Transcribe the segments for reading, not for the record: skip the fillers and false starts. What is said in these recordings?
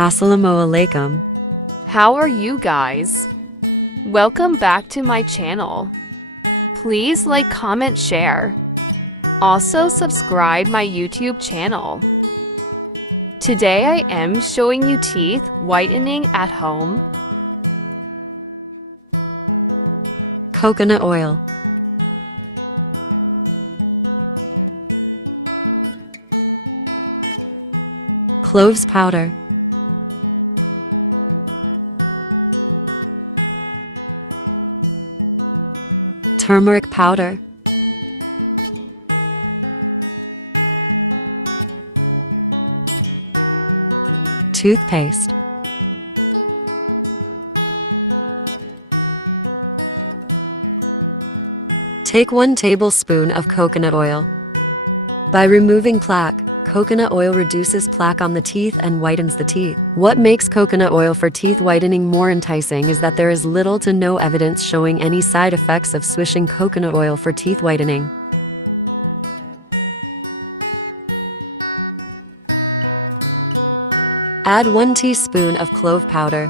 Alaikum. How are you guys? Welcome back to my channel. Please like, comment, share. Also subscribe my YouTube channel. Today I am showing you teeth whitening at home. Coconut oil. Cloves powder. Turmeric powder. Toothpaste. Take 1 tablespoon of coconut oil. By removing plaque, coconut oil reduces plaque on the teeth and whitens the teeth. What makes coconut oil for teeth whitening more enticing is that there is little to no evidence showing any side effects of swishing coconut oil for teeth whitening. Add 1 teaspoon of clove powder.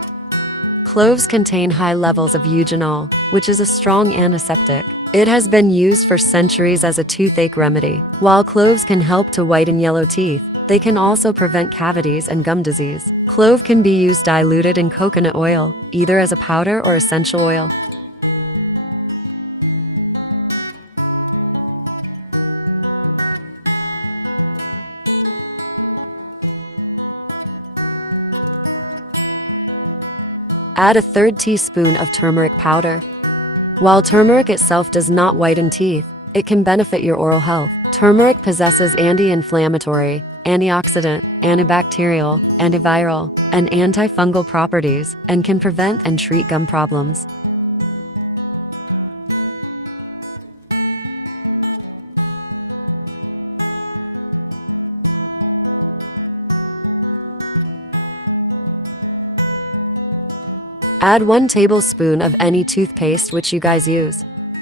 Cloves contain high levels of eugenol, which is a strong antiseptic. It has been used for centuries as a toothache remedy. While cloves can help to whiten yellow teeth, they can also prevent cavities and gum disease. Clove can be used diluted in coconut oil, either as a powder or essential oil. Add a 1/3 teaspoon of turmeric powder. While turmeric itself does not whiten teeth, it can benefit your oral health. Turmeric possesses anti-inflammatory, antioxidant, antibacterial, antiviral, and antifungal properties, and can prevent and treat gum problems. Add 1 tablespoon of any toothpaste which you guys use.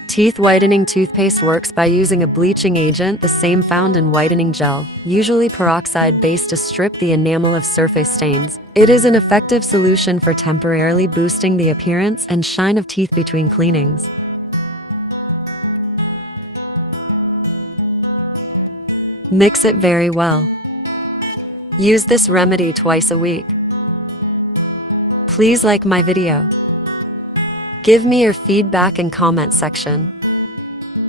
Teeth whitening toothpaste works by using a bleaching agent, the same found in whitening gel, usually peroxide-based, to strip the enamel of surface stains. It is an effective solution for temporarily boosting the appearance and shine of teeth between cleanings. Mix it very well. Use this remedy twice a week. Please like my video. Give me your feedback in comment section.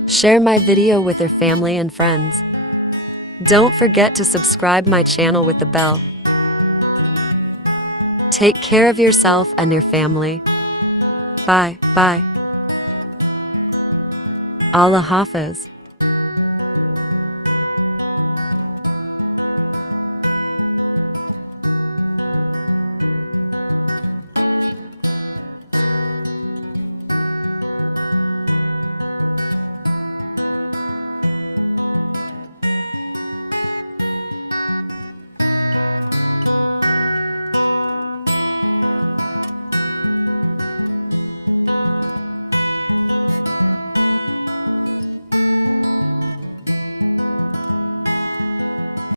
Share my video with your family and friends. Don't forget to subscribe my channel with the bell. Take care of yourself and your family. Bye. Allah Hafiz.